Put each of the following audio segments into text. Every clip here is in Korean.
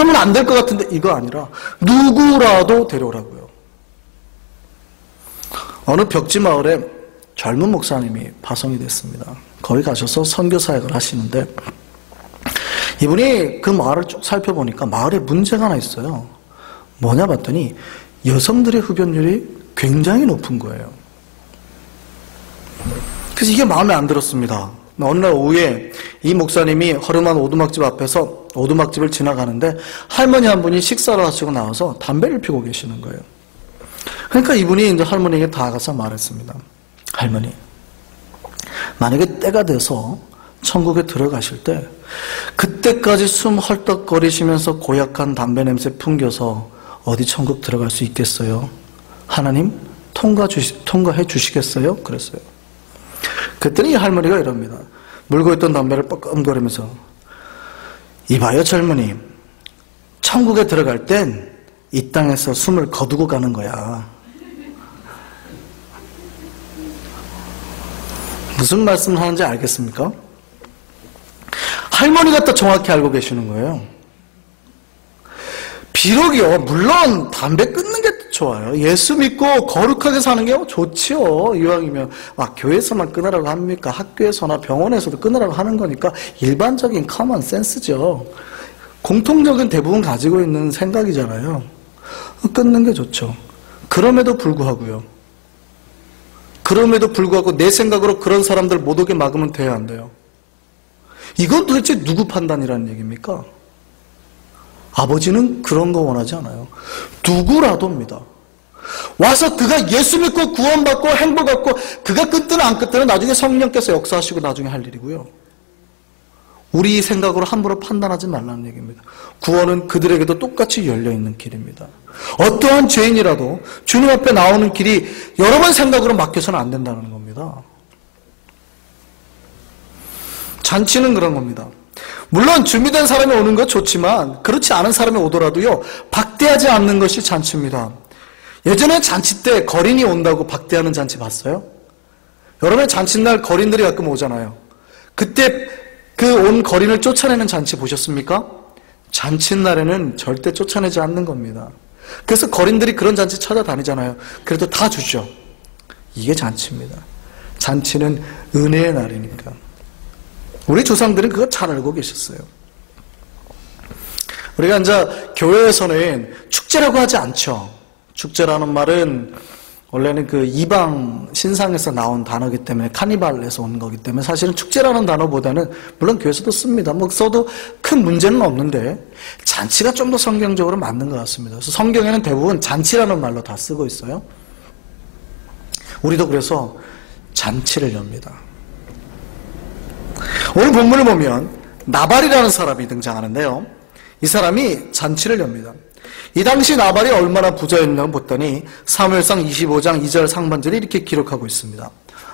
사람은 안 될 것 같은데 이거 아니라 누구라도 데려오라고요. 어느 벽지 마을에 젊은 목사님이 파송이 됐습니다. 거기 가셔서 선교 사역을 하시는데 이분이 그 마을을 쭉 살펴보니까 마을에 문제가 하나 있어요. 뭐냐 봤더니 여성들의 흡연율이 굉장히 높은 거예요. 그래서 이게 마음에 안 들었습니다. 어느 날 오후에 이 목사님이 허름한 오두막집 앞에서 오두막집을 지나가는데 할머니 한 분이 식사를 하시고 나와서 담배를 피우고 계시는 거예요. 그러니까 이분이 이제 할머니에게 다가가서 말했습니다. 할머니, 만약에 때가 돼서 천국에 들어가실 때 그때까지 숨 헐떡거리시면서 고약한 담배 냄새 풍겨서 어디 천국 들어갈 수 있겠어요? 하나님 통과해 주시겠어요? 그랬어요. 그랬더니 이 할머니가 이럽니다. 물고 있던 담배를 뻐끔거리면서 이봐요 젊은이, 천국에 들어갈 땐 이 땅에서 숨을 거두고 가는 거야. 무슨 말씀을 하는지 알겠습니까? 할머니가 더 정확히 알고 계시는 거예요. 비록이요, 물론 담배 끊는 게 좋아요. 예수 믿고 거룩하게 사는 게 좋지요. 이왕이면 교회에서만 끊으라고 합니까? 학교에서나 병원에서도 끊으라고 하는 거니까 일반적인 커먼 센스죠. 공통적인 대부분 가지고 있는 생각이잖아요. 끊는 게 좋죠. 그럼에도 불구하고 내 생각으로 그런 사람들 못 오게 막으면 돼야 안 돼요. 이건 도대체 누구 판단이라는 얘기입니까? 아버지는 그런 거 원하지 않아요. 누구라도입니다. 와서 그가 예수 믿고 구원받고 행복받고 그가 끊든 안 끊든 나중에 성령께서 역사하시고 나중에 할 일이고요. 우리 생각으로 함부로 판단하지 말라는 얘기입니다. 구원은 그들에게도 똑같이 열려있는 길입니다. 어떠한 죄인이라도 주님 앞에 나오는 길이 여러분 생각으로 막혀서는 안 된다는 겁니다. 잔치는 그런 겁니다. 물론 준비된 사람이 오는 것 좋지만 그렇지 않은 사람이 오더라도요, 박대하지 않는 것이 잔치입니다. 예전에 잔치 때 거린이 온다고 박대하는 잔치 봤어요? 여러분 잔칫날 거린들이 가끔 오잖아요. 그때 그 온 거린을 쫓아내는 잔치 보셨습니까? 잔칫날에는 절대 쫓아내지 않는 겁니다. 그래서 거린들이 그런 잔치 찾아다니잖아요. 그래도 다 주죠. 이게 잔치입니다. 잔치는 은혜의 날이니까. 우리 조상들은 그거 잘 알고 계셨어요. 우리가 이제 교회에서는 축제라고 하지 않죠. 축제라는 말은 원래는 그 이방 신상에서 나온 단어이기 때문에, 카니발에서 온 거기 때문에 사실은 축제라는 단어보다는 물론 교회에서도 씁니다. 써도 큰 문제는 없는데 잔치가 좀 더 성경적으로 맞는 것 같습니다. 그래서 성경에는 대부분 잔치라는 말로 다 쓰고 있어요. 우리도 그래서 잔치를 엽니다. 오늘 본문을 보면 나발이라는 사람이 등장하는데요. 이 사람이 잔치를 엽니다. 이 당시 나발이 얼마나 부자였냐고 봤더니 사무엘상 25장 2절 상반절에 이렇게 기록하고 있습니다.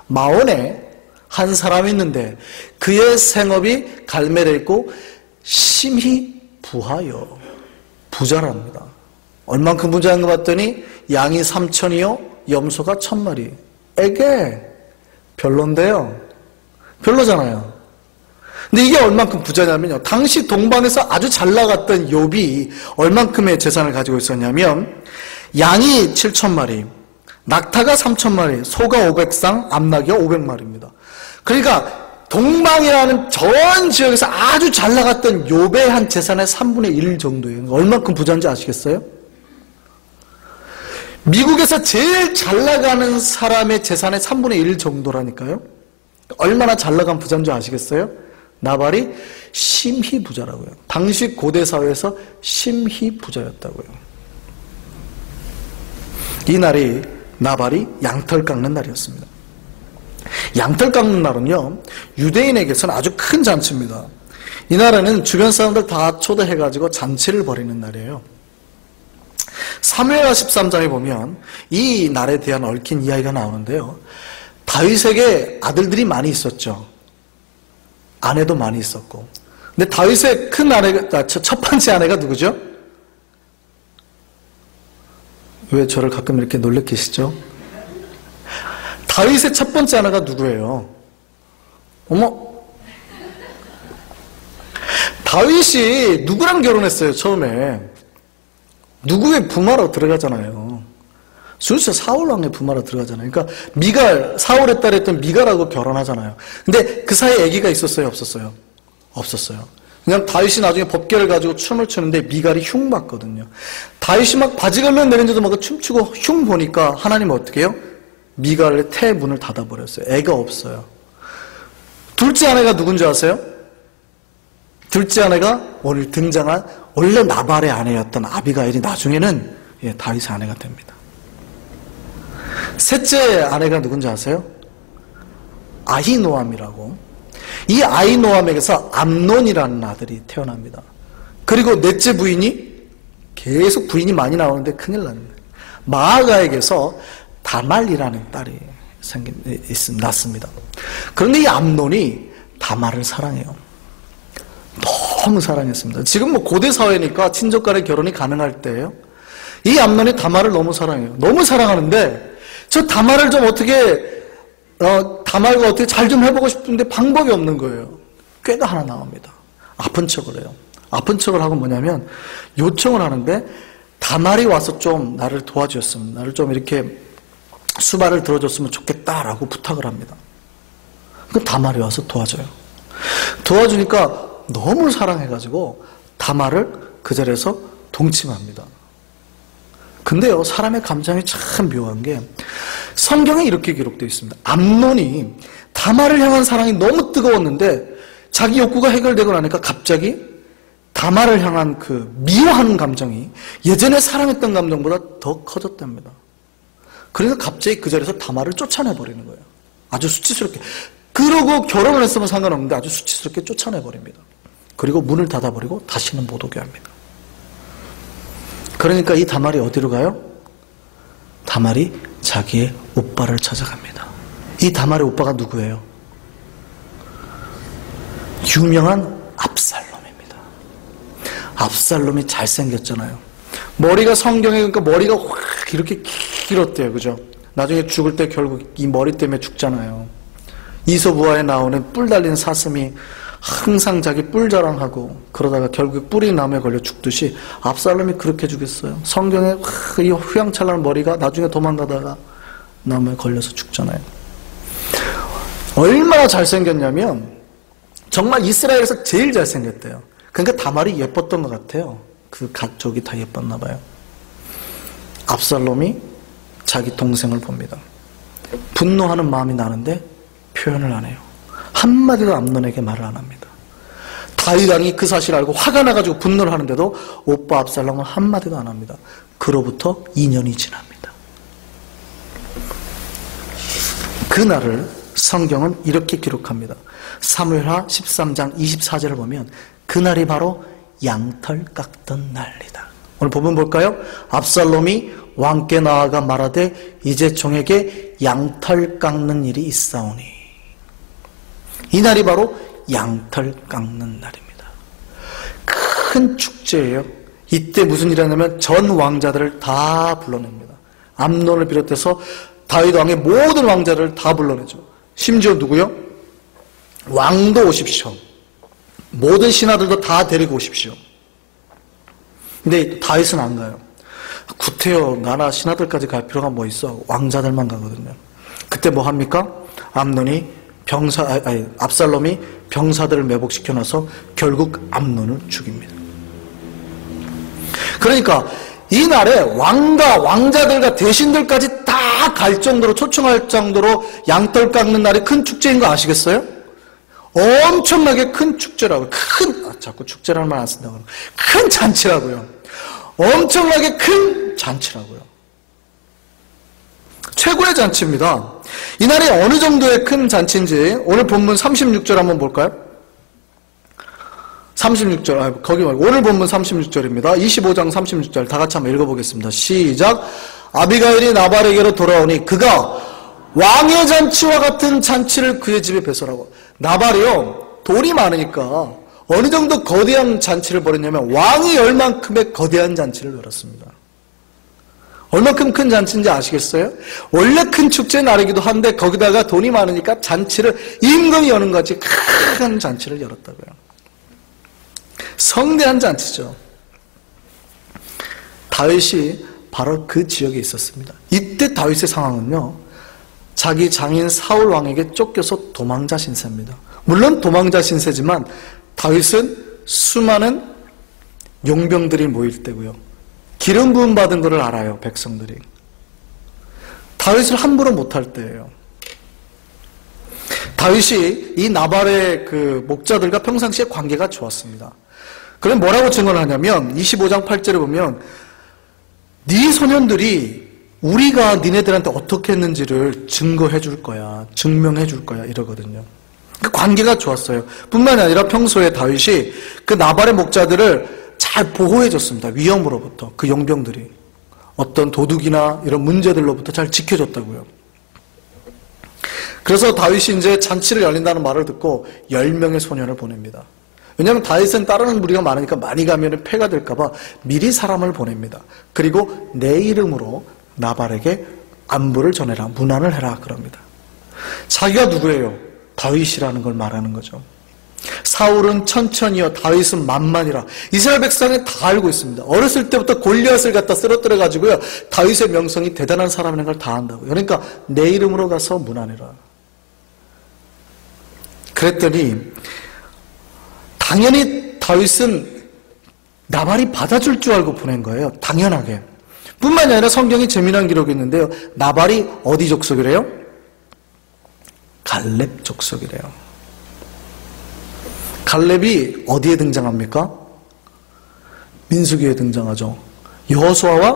마온에 한 사람이 있는데 그의 생업이 갈매되어 있고 심히 부하여, 부자랍니다. 얼만큼 부자인 거 봤더니 양이 3,000이요 염소가 1,000마리. 에게 별론데요. 별로잖아요. 근데 이게 얼만큼 부자냐면요, 당시 동방에서 아주 잘 나갔던 욥이 얼만큼의 재산을 가지고 있었냐면 양이 7,000마리, 낙타가 3,000마리, 소가 500쌍, 암낙이가 500마리입니다. 그러니까 동방이라는 전 지역에서 아주 잘 나갔던 욥의 한 재산의 3분의 1 정도예요. 얼만큼 부자인지 아시겠어요? 미국에서 제일 잘 나가는 사람의 재산의 3분의 1 정도라니까요. 얼마나 잘 나간 부자인 줄 아시겠어요? 나발이 심히 부자라고요. 당시 고대 사회에서 심히 부자였다고요. 이 날이 나발이 양털 깎는 날이었습니다. 양털 깎는 날은요, 유대인에게서는 아주 큰 잔치입니다. 이 날에는 주변 사람들 다 초대해가지고 잔치를 벌이는 날이에요. 사무엘하 13장에 보면 이 날에 대한 얽힌 이야기가 나오는데요. 다윗에게 아들들이 많이 있었죠. 아내도 많이 있었고. 근데 다윗의 큰 아내가, 첫 번째 아내가 누구죠? 왜 저를 가끔 이렇게 놀래키시죠? 다윗의 첫 번째 아내가 누구예요? 어머? 다윗이 누구랑 결혼했어요, 처음에? 누구의 부마로 들어가잖아요. 순수 사울왕의 부마로 들어가잖아요. 그러니까 미갈, 사울의 딸이었던 미갈하고 결혼하잖아요. 근데 그 사이에 아기가 있었어요, 없었어요? 없었어요. 그냥 다윗이 나중에 법궤를 가지고 춤을 추는데 미갈이 흉 봤거든요. 다윗이 막 바지 걸면 내린지도 막 춤추고 흉 보니까 하나님은 어떻게 해요? 미갈의 태 문을 닫아버렸어요. 애가 없어요. 둘째 아내가 누군지 아세요? 둘째 아내가 오늘 등장한 원래 나발의 아내였던 아비가일이 나중에는 다윗의 아내가 됩니다. 셋째 아내가 누군지 아세요? 아히노암이라고. 이 아히노암에게서 암논이라는 아들이 태어납니다. 그리고 넷째 부인이 계속 부인이 많이 나오는데 큰일 납니다. 마아가에게서 다말이라는 딸이 났습니다. 그런데 이 암논이 다말을 사랑해요. 너무 사랑했습니다. 지금 뭐 고대 사회니까 친족 간의 결혼이 가능할 때예요. 이 암논이 다말을 너무 사랑해요. 너무 사랑하는데 저 다말을 좀 어떻게 다말과 어떻게 잘 좀 해보고 싶은데 방법이 없는 거예요. 꾀가 하나 나옵니다. 아픈 척을 해요. 아픈 척을 하고 뭐냐면 요청을 하는데 다말이 와서 좀 나를 도와줬으면, 나를 좀 이렇게 수발을 들어줬으면 좋겠다라고 부탁을 합니다. 그 다말이 와서 도와줘요. 도와주니까 너무 사랑해가지고 다말을 그 자리에서 동침합니다. 근데요, 사람의 감정이 참 묘한 게 성경에 이렇게 기록되어 있습니다. 암논이 다말을 향한 사랑이 너무 뜨거웠는데 자기 욕구가 해결되고 나니까 갑자기 다말을 향한 그 미워하는 감정이 예전에 사랑했던 감정보다 더 커졌답니다. 그래서 갑자기 그 자리에서 다말을 쫓아내버리는 거예요. 아주 수치스럽게. 그러고 결혼을 했으면 상관없는데 아주 수치스럽게 쫓아내버립니다. 그리고 문을 닫아버리고 다시는 못 오게 합니다. 그러니까 이 다말이 어디로 가요? 다말이 자기의 오빠를 찾아갑니다. 이 다말의 오빠가 누구예요? 유명한 압살롬입니다. 압살롬이 잘생겼잖아요. 머리가 성경에, 그러니까 머리가 확 이렇게 길었대요. 그죠? 나중에 죽을 때 결국 이 머리 때문에 죽잖아요. 이솝우화에 나오는 뿔 달린 사슴이 항상 자기 뿔 자랑하고 그러다가 결국 뿔이 나무에 걸려 죽듯이 압살롬이 그렇게 죽였어요. 성경에 이 휘황찬란한 머리가 나중에 도망가다가 나무에 걸려서 죽잖아요. 얼마나 잘생겼냐면 정말 이스라엘에서 제일 잘생겼대요. 그러니까 다말이 예뻤던 것 같아요. 그 가족이 다 예뻤나 봐요. 압살롬이 자기 동생을 봅니다. 분노하는 마음이 나는데 표현을 안 해요. 한마디도 암논에게 말을 안 합니다. 다윗 왕이 그 사실을 알고 화가 나가지고 분노를 하는데도 오빠 압살롬은 한마디도 안 합니다. 그로부터 2년이 지납니다. 그날을 성경은 이렇게 기록합니다. 사무엘하 13장 24절을 보면 그날이 바로 양털 깎던 날이다. 오늘 본문 볼까요? 압살롬이 왕께 나아가 말하되 이제 종에게 양털 깎는 일이 있사오니. 이날이 바로 양털 깎는 날입니다. 큰 축제예요. 이때 무슨 일이 하냐면 전 왕자들을 다 불러냅니다. 암논을 비롯해서 다윗 왕의 모든 왕자들을 다 불러내죠. 심지어 누구요? 왕도 오십시오. 모든 신하들도 다 데리고 오십시오. 근데 다윗은 안 가요. 구태여 나나 신하들까지 갈 필요가 뭐 있어. 왕자들만 가거든요. 그때 뭐 합니까? 압살롬이 병사들을 매복시켜놔서 결국 암논을 죽입니다. 그러니까 이날에 왕과 왕자들과 대신들까지 다 갈 정도로, 초청할 정도로 양털 깎는 날이 큰 축제인 거 아시겠어요? 엄청나게 큰 축제라고요. 자꾸 축제라는 말 안 쓴다고. 큰 잔치라고요. 엄청나게 큰 잔치라고요. 최고의 잔치입니다. 이날이 어느 정도의 큰 잔치인지 오늘 본문 36절 한번 볼까요? 36절, 거기 말고 오늘 본문 36절입니다. 25장 36절 다 같이 한번 읽어보겠습니다. 시작. 아비가일이 나발에게로 돌아오니 그가 왕의 잔치와 같은 잔치를 그의 집에 배설하고. 나발이요, 돈이 많으니까 어느 정도 거대한 잔치를 벌였냐면 왕이 열만큼의 거대한 잔치를 열었습니다. 얼만큼 큰 잔치인지 아시겠어요? 원래 큰 축제 날이기도 한데 거기다가 돈이 많으니까 잔치를 임금이 여는 것이 큰 잔치를 열었다고요. 성대한 잔치죠. 다윗이 바로 그 지역에 있었습니다. 이때 다윗의 상황은요, 자기 장인 사울 왕에게 쫓겨서 도망자 신세입니다. 물론 도망자 신세지만 다윗은 수많은 용병들이 모일 때고요, 기름 부음 받은 것을 알아요. 백성들이 다윗을 함부로 못할 때예요. 다윗이 이 나발의 그 목자들과 평상시에 관계가 좋았습니다. 그럼 뭐라고 증언을 하냐면 25장 8절에 보면 네 소년들이 우리가 니네들한테 어떻게 했는지를 증거해 줄 거야, 증명해 줄 거야 이러거든요. 그 관계가 좋았어요. 뿐만 아니라 평소에 다윗이 그 나발의 목자들을 잘 보호해 줬습니다. 위험으로부터. 그 용병들이 어떤 도둑이나 이런 문제들로부터 잘 지켜줬다고요. 그래서 다윗이 이제 잔치를 열린다는 말을 듣고 10명의 소년을 보냅니다. 왜냐하면 다윗은 따르는 무리가 많으니까 많이 가면 폐가 될까봐 미리 사람을 보냅니다. 그리고 내 이름으로 나발에게 안부를 전해라, 문안을 해라 그럽니다. 자기가 누구예요? 다윗이라는 걸 말하는 거죠. 사울은 천천히요, 다윗은 만만이라. 이스라엘 백성이 다 알고 있습니다. 어렸을 때부터 골리앗을 갖다 쓰러뜨려 가지고요, 다윗의 명성이 대단한 사람이라는 걸 다 안다고요. 그러니까 내 이름으로 가서 문안해라. 그랬더니 당연히 다윗은 나발이 받아줄 줄 알고 보낸 거예요. 당연하게. 뿐만이 아니라 성경에 재미난 기록이 있는데요, 나발이 어디 족속이래요? 갈렙 족속이래요. 갈렙이 어디에 등장합니까? 민수기에 등장하죠. 여호수아와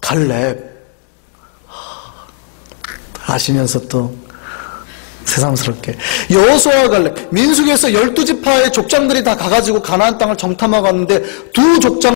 갈렙. 아시면서 또 새삼스럽게 여호수아와 갈렙, 민수기에서 12지파의 족장들이 다 가가지고 가나안 땅을 정탐하고 갔는데 두 족장